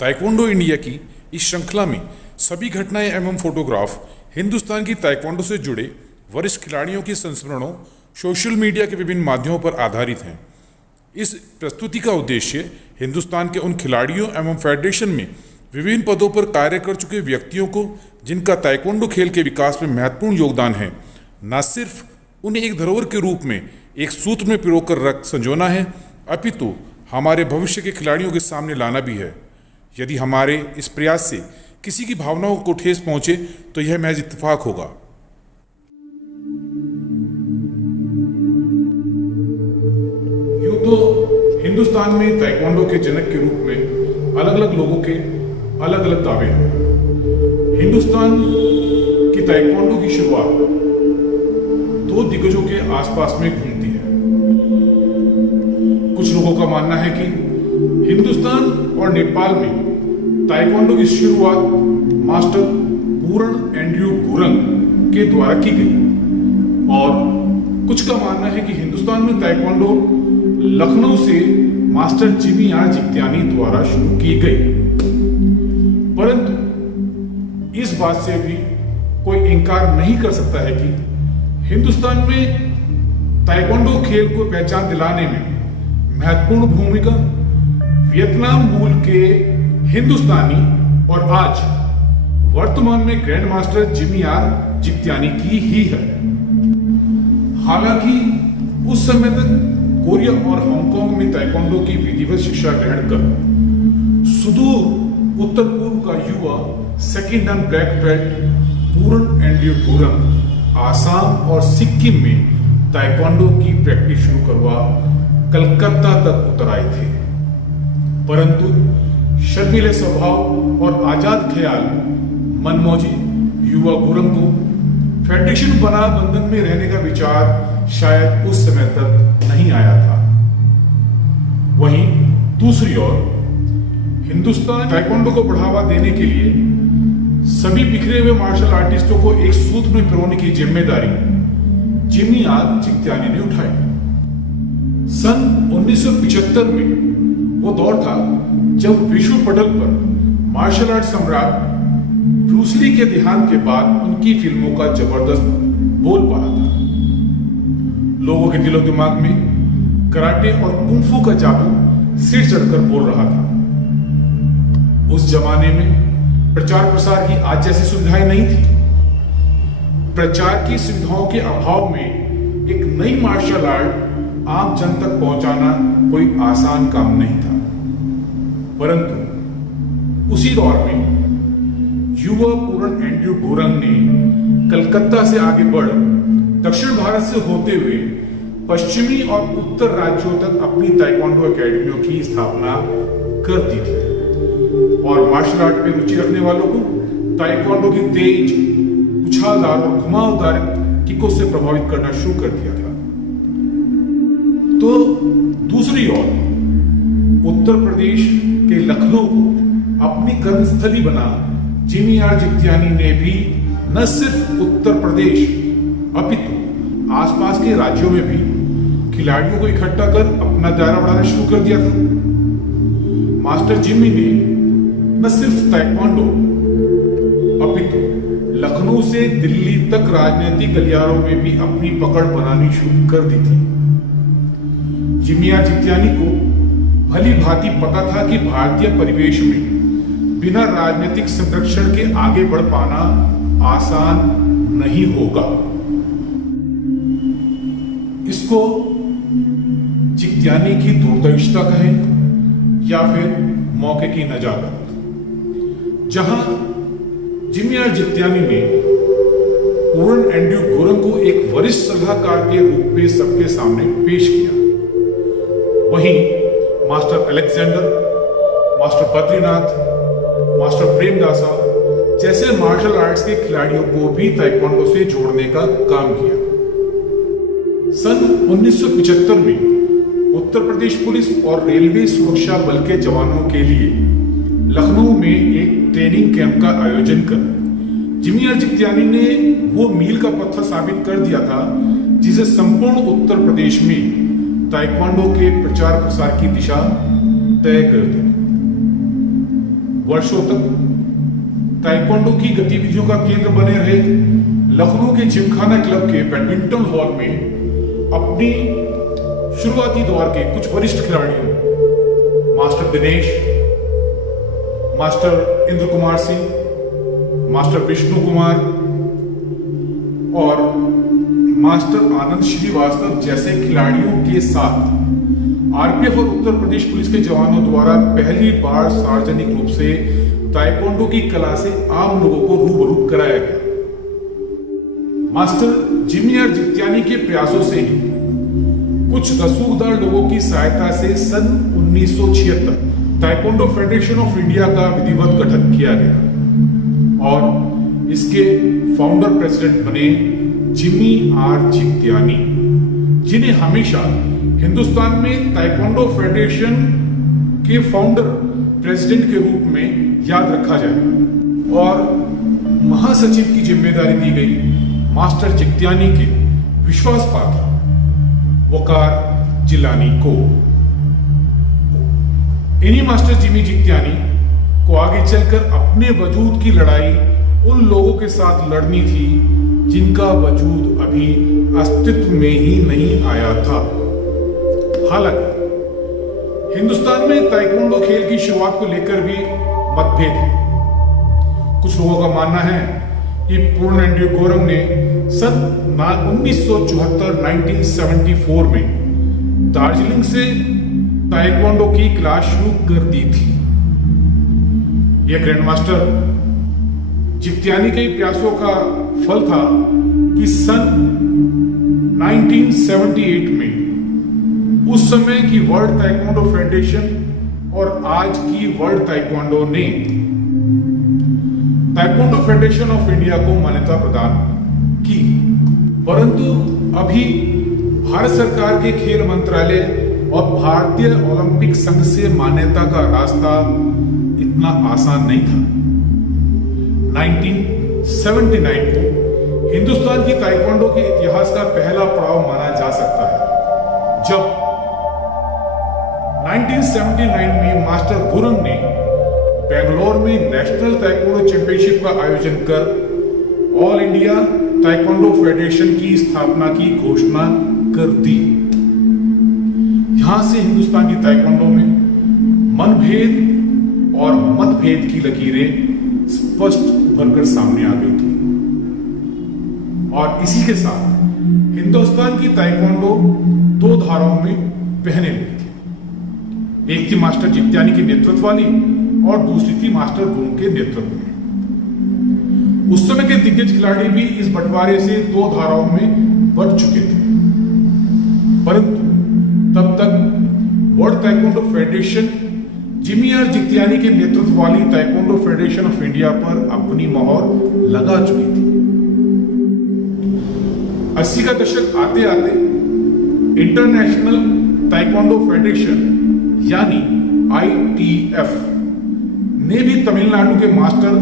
Taekwondo India की इस श्रृंखला में सभी घटनाएं एवं फोटोग्राफ हिंदुस्तान की ताइक्वांडो से जुड़े वरिष्ठ खिलाड़ियों के संस्मरणों सोशल मीडिया के विभिन्न माध्यमों पर आधारित हैं। इस प्रस्तुति का उद्देश्य हिंदुस्तान के उन खिलाड़ियों एवं फेडरेशन में विभिन्न पदों पर कार्य कर चुके व्यक्तियों को जिनका ताइक्वांडो खेल के विकास में महत्वपूर्ण योगदान है, न सिर्फ उन्हें एक धरोहर के रूप में एक सूत्र में पिरोकर रख संजोना है, अपितु हमारे भविष्य के खिलाड़ियों के सामने लाना भी है। यदि हमारे इस प्रयास से किसी की भावनाओं को ठेस पहुंचे तो यह महज इत्तेफाक होगा। यूं तो हिंदुस्तान में ताइक्वांडो के जनक के रूप में अलग अलग लोगों के अलग अलग दावे हैं। हिंदुस्तान की ताइक्वांडो की शुरुआत दो दिग्गजों के आसपास में घूमती है। कुछ लोगों का मानना है कि हिंदुस्तान और नेपाल में ताइक्वांडो की शुरुआत मास्टर पूरण एंड्रयू गुरंग के द्वारा की गई और कुछ का मानना है कि हिंदुस्तान में ताइक्वांडो लखनऊ से मास्टर जिमी आर जित्यानी द्वारा शुरू की गई। परंतु इस बात से भी कोई इनकार नहीं कर सकता है कि हिंदुस्तान में ताइक्वांडो खेल को पहचान दिलाने में महत्वपूर्ण भूमिका वियतनाम मूल के हिंदुस्तानी और आज वर्तमान में ग्रैंड मास्टर जिमी आर जित्यानी की ही है। हालांकि उस समय तक कोरिया और हांगकांग में ताइक्वांडो की विधिवत शिक्षा ग्रहण कर सुदूर उत्तर पूर्व का युवा second and black belt Puran Andrew Gurung Assam और सिक्किम में ताइक्वांडो की प्रैक्टिस शुरू करवा कलकत्ता तक उतर आए थे। परंतु शर्मीले स्वभाव और आजाद ख्याल मनमौजी युवा गुरंग को फेडरेशन बना बंधन में रहने का विचार शायद उस समय तक नहीं आया था। वहीं दूसरी ओर हिंदुस्तान ताइक्वांडो को बढ़ावा देने के लिए सभी बिखरे हुए मार्शल आर्टिस्टों को एक सूत्र में पिरोने की जिम्मेदारी जिमी आर जित्यानी ने उठाई। सन 1975 में वो दौर था जब विश्व पटल पर मार्शल आर्ट सम्राट ब्रूस ली के देहांत के बाद उनकी फिल्मों का जबरदस्त बोलबाला था। लोगों के दिलो दिमाग में कराटे और कुंफू का जादू सिर चढ़कर बोल रहा था। उस जमाने में प्रचार प्रसार की आज जैसी सुविधाएं नहीं थी। प्रचार की सुविधाओं के अभाव में एक नई मार्शल आर्ट आम जन तक पहुंचाना कोई आसान काम नहीं था। परंतु उसी दौर में युवा पूरण एंड्रयू गुरंग ने कलकत्ता से आगे बढ़ दक्षिण भारत से होते हुए पश्चिमी और उत्तर राज्यों तक अपनी ताइक्वांडो एकेडमियों की स्थापना कर दी थी और मार्शल आर्ट में रुचि रखने वालों को ताइक्वांडो की तेज, उछालदार और घुमावदार किकों से प्रभावित करना शुरू कर दिया था। तो दूसरी ओर उत्तर प्रदेश के लखनऊ को अपनी कर्मस्थली बना जिमी आर जित्यानी ने भी न सिर्फ उत्तर प्रदेश अपितु आसपास के राज्यों में भी खिलाड़ियों को इकट्ठा कर अपना दायरा बढ़ाना शुरू कर दिया था। मास्टर जिमी ने न सिर्फ ताइक्वांडो अपितु लखनऊ से दिल्ली तक राजनीतिक गलियारों में भी अपनी पकड़ बनानी शुरू कर दी थी। जिमी आर जित्यानी को भली भांति पता था कि भारतीय परिवेश में बिना राजनीतिक संरक्षण के आगे बढ़ पाना आसान नहीं होगा। इसको जित्यानी की दूरदर्शिता कहें या फिर मौके की नजाकत। जहां जिमी आर जित्यानी ने पूरण एंड्रयू गुरंग को एक वरिष्ठ सलाहकार के रूप में सबके सामने पेश किया, वहीं master Alexander, master Badrinath, master Premadasa जैसे मार्शल आर्ट्स के खिलाड़ियों को भी ताइक्वांडो से जोड़ने का काम किया। सन 1975 में उत्तर प्रदेश पुलिस और रेलवे सुरक्षा बल के जवानों के लिए लखनऊ में एक ट्रेनिंग कैंप का आयोजन कर जिमी आर जित्यानी ने वो मील का पत्थर साबित कर दिया था जिसे संपूर्ण उत्तर प्रदेश में ताइक्वांडो के प्रचार प्रसार की दिशा तय कर दी। वर्षों तक ताइक्वांडो की गतिविधियों का केंद्र बने रहे। लखनऊ के जिमखाना क्लब के बैडमिंटन हॉल में अपनी शुरुआती दौर के कुछ वरिष्ठ खिलाड़ियों master Dinesh, master Indra Kumar Singh, master Vishnu Kumar और मास्टर आनंद श्रीवास्तव जैसे खिलाड़ियों के साथ आरपीएफ और उत्तर प्रदेश पुलिस के जवानों द्वारा पहली बार सार्वजनिक रूप से ताइक्वांडो की कला से आम लोगों को रूबरू कराया गया। मास्टर जिमी आर जित्यानी के प्रयासों से ही कुछ रसूखदार लोगों की सहायता से सन 1976 ताइक्वांडो फेडरेशन ऑफ इंडिया का विधिवत गठन किया गया और इसके फाउंडर प्रेसिडेंट बने जिमी आर जित्यानी, जिन्हें हमेशा हिंदुस्तान में ताइक्वांडो फेडरेशन के फाउंडर प्रेसिडेंट के रूप में याद रखा जाए और महासचिव की जिम्मेदारी दी गई मास्टर जित्यानी के विश्वास पात्र वकार जिलानी को। इन्हीं मास्टर जिमी जित्यानी को आगे चलकर अपने वजूद की लड़ाई उन लोगों के साथ लड़नी थी जिनका वजूद अभी अस्तित्व में ही नहीं आया था। हालांकि हिंदुस्तान में ताइक्वांडो खेल की शुरुआत को लेकर भी मतभेद है। कुछ लोगों का मानना है कि पूर्ण एंड्रयू गोरंग ने सन 1974 में दार्जिलिंग से ताइक्वांडो की क्लास शुरू कर दी थी। यह ग्रैंड मास्टर जित्यानी के प्रयासों का फल था कि सन 1978 में उस समय की वर्ल्ड ताइक्वांडो फेडरेशन और आज की वर्ल्ड ताइक्वांडो ने ताइक्वांडो फेडरेशन ऑफ इंडिया को मान्यता प्रदान की, परंतु अभी भारत सरकार के खेल मंत्रालय और भारतीय ओलंपिक संघ से मान्यता का रास्ता इतना आसान नहीं था। 1979 को हिंदुस्तान की ताइक्वांडो के इतिहास का पहला पड़ाव माना जा सकता है, जब 1979 में मास्टर गुरंग ने बेंगलोर में नेशनल ताइक्वांडो चैंपियनशिप का आयोजन कर ऑल इंडिया ताइक्वांडो फेडरेशन की स्थापना की घोषणा कर दी। यहां से हिंदुस्तान की ताइक्वांडो में मनभेद और मतभेद की लकीरें स्पष्ट उभरकर सामने आ गई थी और इसी के साथ हिंदुस्तान की ताइक्वांडो दो धाराओं में बहने लगी थी। एक थी मास्टर जित्यानी के नेतृत्व वाली और दूसरी थी मास्टर गुरंग के नेतृत्व में। उस समय के दिग्गज खिलाड़ी भी इस बंटवारे से दो धाराओं में बढ़ चुके थे, परंतु तब तक world taekwondo federation Jimmy R Jityani के नेतृत्व वाली ताइक्वांडो फेडरेशन ऑफ इंडिया पर अपनी मोहर लगा चुकी थी। 80 का दशक आते आते इंटरनेशनल ताइक्वांडो फेडरेशन यानी ITF ने भी तमिलनाडु के मास्टर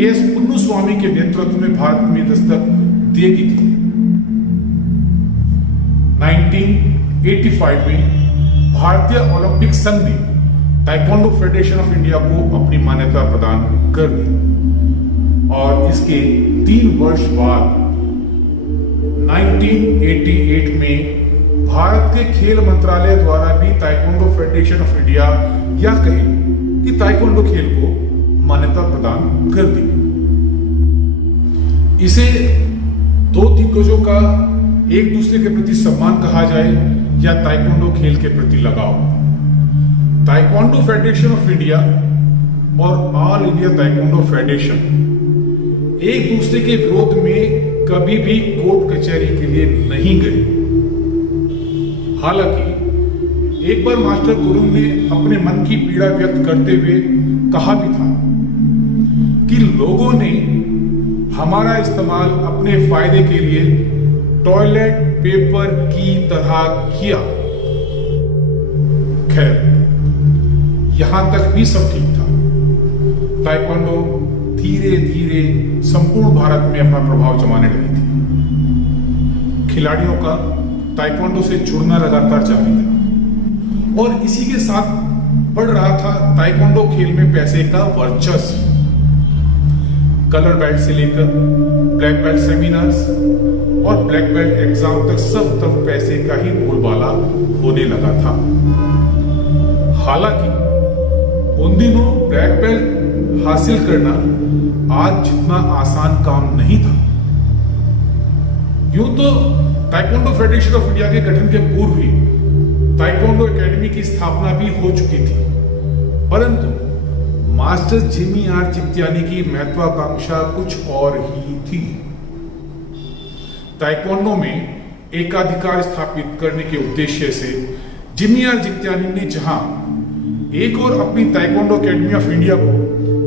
AS पुन्नुस्वामी के नेतृत्व में भारत में दस्तक दे दी थी। 1985 में भारतीय ओलंपिक संघ ने ताइक्वांडो फेडरेशन ऑफ इंडिया को अपनी मान्यता प्रदान कर दी और इसके 3 वर्ष बाद 1988 में भारत के खेल मंत्रालय द्वारा भी ताइक्वांडो फेडरेशन ऑफ इंडिया या कहें कि ताइक्वांडो खेल को मान्यता प्रदान कर दी। इसे दो दिग्गजों का एक दूसरे के प्रति सम्मान कहा जाए या ताइक्वांडो खेल के प्रति लगाव। ताइक्वांडो फेडरेशन ऑफ इंडिया और ऑल इंडिया ताइक्वांडो फेडरेशन एक दूसरे के विरोध में कभी भी कोर्ट कचहरी के लिए नहीं गए। हालांकि एक बार मास्टर गुरंग ने अपने मन की पीड़ा व्यक्त करते हुए कहा भी था कि लोगों ने हमारा इस्तेमाल अपने फायदे के लिए टॉयलेट पेपर की तरह किया। खैर, यहां तक भी सब ठीक था। ताइक्वांडो धीरे धीरे संपूर्ण भारत में अपना प्रभाव जमाने लगी थी। खिलाड़ियों का ताइक्वांडो से जुड़ना लगातार जारी था और इसी के साथ बढ़ रहा था ताइक्वांडो खेल में पैसे का वर्चस्व। कलर बेल्ट से लेकर ब्लैक बेल्ट सेमिनार्स और ब्लैक बेल्ट एग्जाम तक सब तरफ पैसे का ही बोलबाला होने लगा था। हालांकि उन दिनों ब्लैक बेल्ट हासिल करना आज जितना आसान काम नहीं था। यूं तो ताइक्वांडो फेडरेशन ऑफ इंडिया के गठन के पूर्व ही ताइक्वांडो एकेडमी की स्थापना भी हो चुकी थी, परंतु मास्टर जिमी आर जित्यानी की महत्वाकांक्षा कुछ और ही थी। ताइक्वांडो में एकाधिकार स्थापित करने के उद्देश्य से जिमी आर जित्यानी ने जहां एक और अपनी ताइक्वांडो एकेडमी ऑफ इंडिया को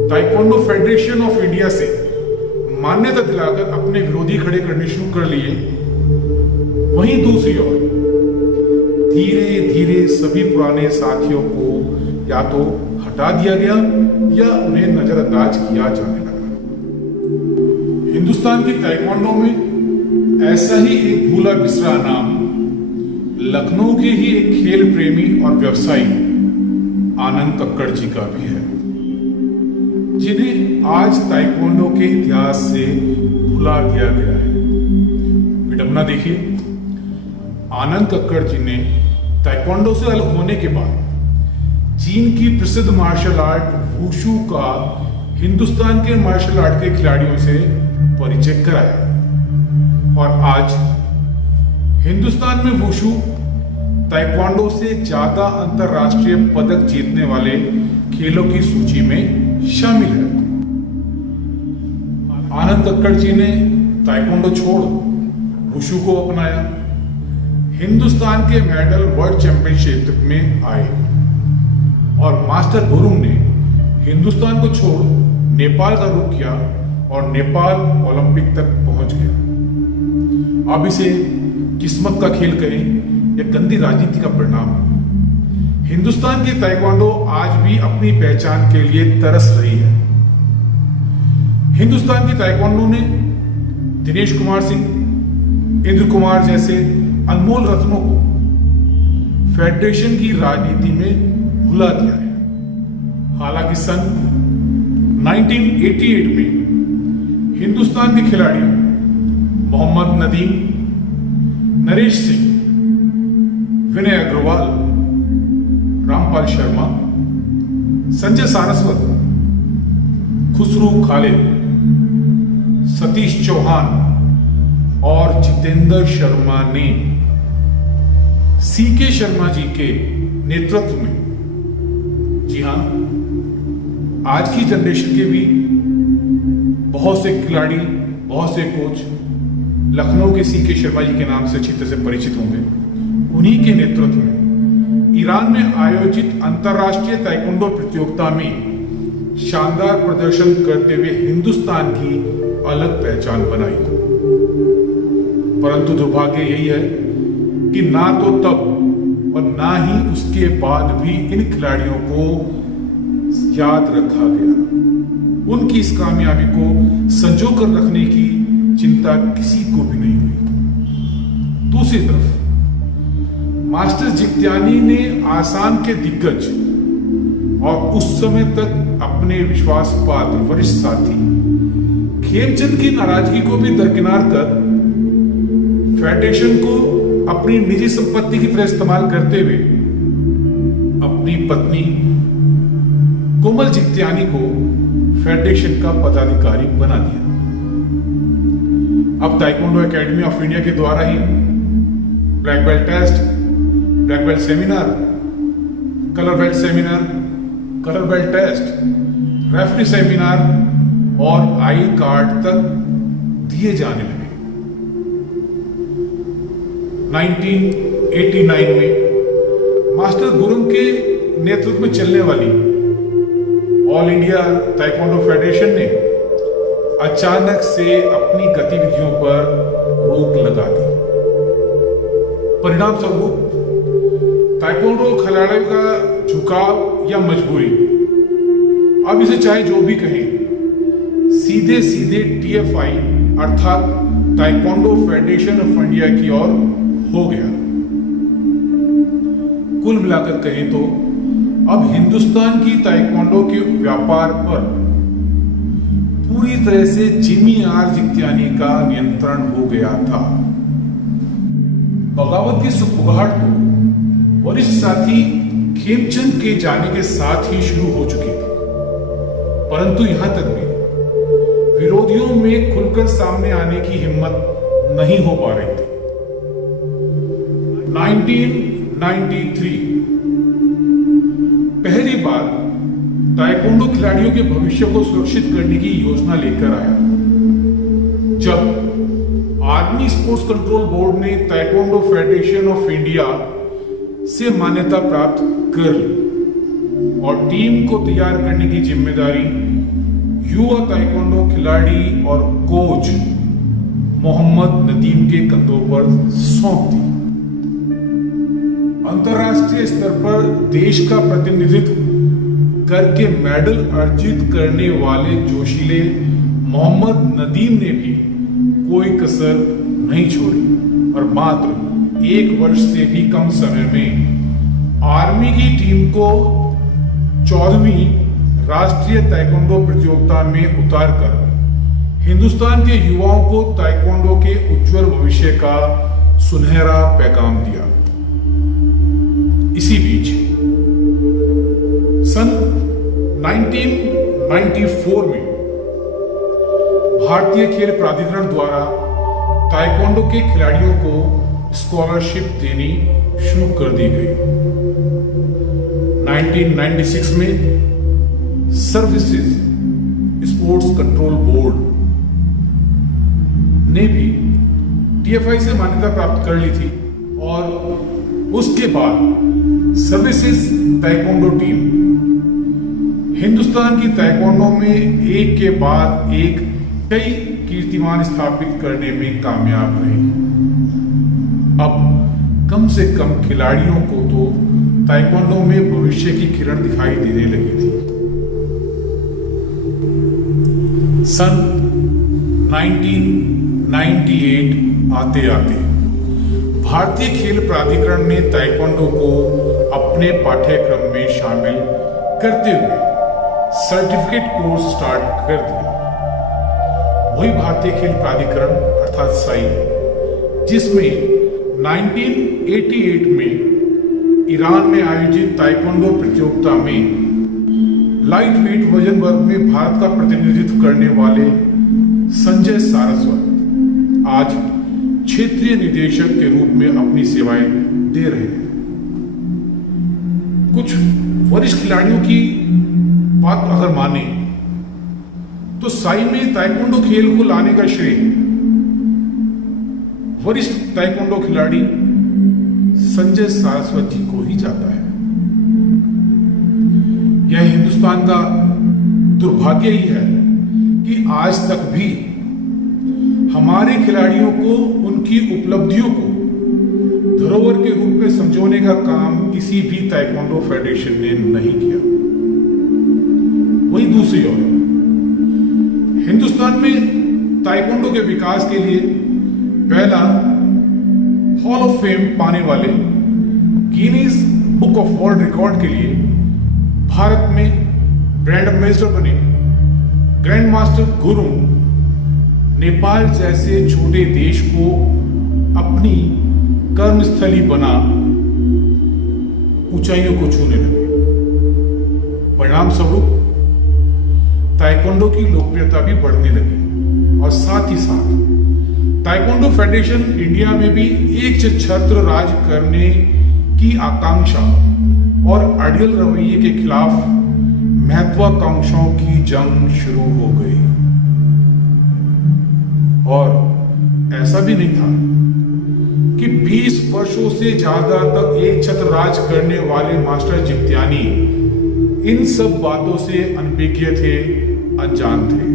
ताइक्वांडो फेडरेशन ऑफ इंडिया से मान्यता दिलाकर अपने विरोधी खड़े करने शुरू कर लिए, वहीं दूसरी ओर धीरे धीरे सभी पुराने साथियों को या तो हटा दिया गया या उन्हें नजरअंदाज किया जाने लगा। हिंदुस्तान की ताइक्वांडो में ऐसा ही एक भूला बिसरा नाम लखनऊ के ही एक खेल प्रेमी और व्यवसायी आनंद कक्कड़ जी का भी है, जिन्हें आज ताइक्वांडो के इतिहास से भुला दिया गया है। विडंबना देखिए, आनंद कक्कड़ जी ने ताइक्वांडो से अलग होने के बाद चीन की प्रसिद्ध मार्शल आर्ट वुशु का हिंदुस्तान के मार्शल आर्ट के खिलाड़ियों से परिचय कराया और आज हिंदुस्तान में वुशु ताइक्वांडो से ज्यादा अंतरराष्ट्रीय पदक जीतने वाले खेलों की सूची में शामिल है। आनंद कक्कड़ जी ने ताइक्वांडो छोड़ वुशु को अपनाया, हिंदुस्तान के मेडल वर्ल्ड चैंपियनशिप में आए और मास्टर गुरुंग ने हिंदुस्तान को छोड़ नेपाल का रुख किया और नेपाल ओलंपिक तक पहुंच गया। अब इसे किस्मत का खेल करें या गंदी राजनीति का परिणाम, हिंदुस्तान की ताइक्वांडो आज भी अपनी पहचान के लिए तरस रही है। हिंदुस्तान की ताइक्वांडो ने दिनेश कुमार सिंह, इंद्र कुमार जैसे अनमोल रत्नों को फेडरेशन की राजनीति में भुला दिया है। हालांकि सन 1988 में हिंदुस्तान के खिलाड़ियों मोहम्मद नदीम, नरेश सिंह, विनय अग्रवाल, रामपाल शर्मा, संजय सारस्वत, खुसरू खालिद, सतीश चौहान और जितेंद्र शर्मा ने सीके शर्मा जी के नेतृत्व में, जी हां, आज की जनरेशन के भी बहुत से खिलाड़ी, बहुत से कोच लखनऊ के सीके शर्मा जी के नाम से अच्छी तरह से परिचित होंगे। उन्हीं के नेतृत्व में ईरान में आयोजित अंतर्राष्ट्रीय ताइक्वांडो प्रतियोगिता में शानदार प्रदर्शन करते हुए हिंदुस्तान की अलग पहचान बनाई। परंतु दुर्भाग्य यही है कि ना तो तब और ना ही उसके बाद भी इन खिलाड़ियों को याद रखा गया। उनकी इस कामयाबी को संजो कर रखने की चिंता किसी को भी नहीं हुई। दूसरी तरफ मास्टर जित्यानी ने आसाम के दिग्गज और उस समय तक अपने विश्वास पात्र वरिष्ठ साथी खेमचंद की नाराजगी को भी दरकिनार कर फेडरेशन को अपनी निजी संपत्ति की तरह इस्तेमाल करते हुए अपनी पत्नी कोमल जित्यानी को फेडरेशन का पदाधिकारी बना दिया। अब ताइक्वांडो एकेडमी ऑफ इंडिया के द्वारा ही black belt test, black belt seminar, colour belt seminar, colour belt test, referee seminar और आई कार्ड तक दिए जाने लगे। 1989 में मास्टर गुरुंग के नेतृत्व में चलने वाली ऑल इंडिया ताइक्वांडो फेडरेशन ने अचानक से अपनी गतिविधियों पर रोक लगा दी। परिणाम स्वरूप ताइक्वांडो खिलाड़ियों का झुकाव या मजबूरी, अब इसे चाहे जो भी कहें, सीधे सीधे TFI अर्थात ताइक्वांडो फेडरेशन ऑफ इंडिया की ओर हो गया। कुल मिलाकर कहें तो अब हिंदुस्तान की ताइक्वांडो के व्यापार पर पूरी तरह से जिमी आर जित्यानी का नियंत्रण हो गया था। बगावत की सुगबुगाहट तो वरिष्ठ साथी खेमचंद के जाने के साथ ही शुरू हो चुकी थी, परंतु यहां तक भी विरोधियों में खुलकर सामने आने की हिम्मत नहीं हो पा रही थी। 1993 पहली बार ताइक्वांडो खिलाड़ियों के भविष्य को सुरक्षित करने की योजना लेकर आया, जब आर्मी स्पोर्ट्स कंट्रोल बोर्ड ने ताइक्वांडो फेडरेशन ऑफ इंडिया से मान्यता प्राप्त कर ली और टीम को तैयार करने की जिम्मेदारी युवा ताइक्वांडो खिलाड़ी और कोच मोहम्मद नदीम के कंधों पर सौंप दी। अंतर्राष्ट्रीय स्तर पर देश का प्रतिनिधित्व करके मेडल अर्जित करने वाले जोशीले मोहम्मद नदीम ने भी कोई कसर नहीं छोड़ी और मात्र 1 वर्ष से भी कम समय में आर्मी की टीम को 14वीं राष्ट्रीय ताइक्वांडो प्रतियोगिता में उतारकर हिंदुस्तान के युवाओं को ताइक्वांडो के उज्जवल भविष्य का सुनहरा पैगाम दिया। इसी बीच सन 1994 में भारतीय खेल प्राधिकरण द्वारा ताइक्वांडो के खिलाड़ियों को स्कॉलरशिप देनी शुरू कर दी गई। 1996 में सर्विसेज स्पोर्ट्स कंट्रोल बोर्ड ने भी टीएफआई से मान्यता प्राप्त कर ली थी और उसके बाद सर्विसेज ताइक्वांडो टीम हिंदुस्तान की ताइक्वांडो में एक के बाद एक कई कीर्तिमान स्थापित करने में कामयाब रही। अब कम से कम खिलाड़ियों को तो ताइक्वांडो में भविष्य की किरण दिखाई देने लगी थी। सन 1998 आते आते भारतीय खेल प्राधिकरण ने ताइक्वांडो को अपने पाठ्यक्रम में शामिल करते हुए सर्टिफिकेट कोर्स स्टार्ट कर दिया। वही भारतीय खेल प्राधिकरण अर्थात साई, जिसमें 1988 में ईरान में आयोजित ताइक्वांडो प्रतियोगिता में लाइट वेट वजन वर्ग में भारत का प्रतिनिधित्व करने वाले संजय सारस्वत आज क्षेत्रीय निदेशक के रूप में अपनी सेवाएं दे रहे हैं। कुछ वरिष्ठ खिलाड़ियों की बात अगर माने तो साई में ताइक्वांडो खेल को लाने का श्रेय वरिष्ठ ताइक्वांडो खिलाड़ी संजय सारस्वत जी को ही जाता है। यह हिंदुस्तान का दुर्भाग्य ही है कि आज तक भी हमारे खिलाड़ियों को उनकी उपलब्धियों को धरोहर के रूप में समझाने का काम किसी भी ताइक्वांडो फेडरेशन ने नहीं किया। वहीं दूसरी ओर हिंदुस्तान में ताइक्वांडो के विकास के लिए पहला हॉल ऑफ फेम पाने वाले Guinness book of world record के लिए भारत में ब्रांड एम्बेसडर बने ग्रैंड मास्टर गुरुंग नेपाल जैसे छोटे देश को अपनी कर्मस्थली बना ऊंचाइयों को छूने लगे। परिणाम स्वरूप ताइक्वांडो की लोकप्रियता भी बढ़ने लगी और साथ ही साथ ताइक्वांडो फेडरेशन इंडिया में भी एक छत्र राज करने की आकांक्षा और अड़ियल रवैये के खिलाफ महत्वाकांक्षाओं की जंग शुरू हो गई। और ऐसा भी नहीं था कि 20 वर्षों से ज्यादा तक एक छत्र राज करने वाले मास्टर जित्यानी इन सब बातों से अनभिज्ञ थे, अनजान थे।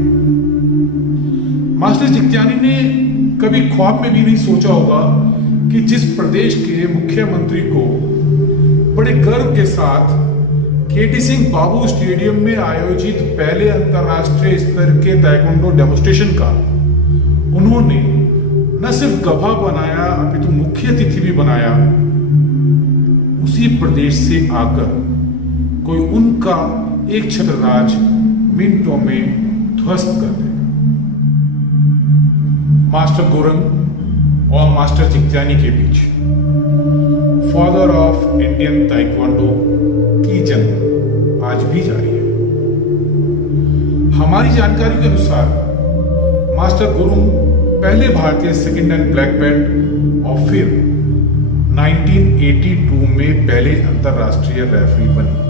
मास्टर जित्यानी ने कभी ख्वाब में भी नहीं सोचा होगा कि जिस प्रदेश के मुख्यमंत्री को बड़े गर्व के साथ केटी सिंह बाबू स्टेडियम में आयोजित पहले अंतरराष्ट्रीय स्तर के ताइक्वांडो डेमोन्स्ट्रेशन का उन्होंने न सिर्फ गवाह बनाया अपितु मुख्य अतिथि भी बनाया, उसी प्रदेश से आकर कोई उनका एक छत्र राज मिनटों में ध्वस्त कर देगा। मास्टर गुरंग और मास्टर जिग्त्यानी के बीच फादर ऑफ इंडियन ताइक्वांडो की जंग आज भी जारी है। हमारी जानकारी के अनुसार मास्टर गुरुंग पहले भारतीय सेकंड हैंड ब्लैक बेल्ट और फिर 1982 में पहले अंतरराष्ट्रीय रेफरी बने।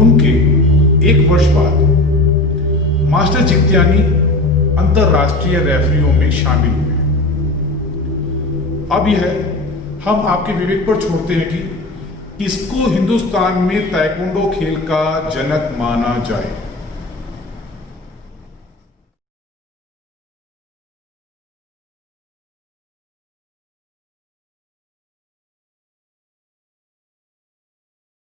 उनके एक वर्ष बाद मास्टर जिग्त्यानी अंतरराष्ट्रीय रेफरियों में शामिल हुए। अब यह हम आपके विवेक पर छोड़ते हैं कि किसको हिंदुस्तान में ताइक्वांडो खेल का जनक माना जाए।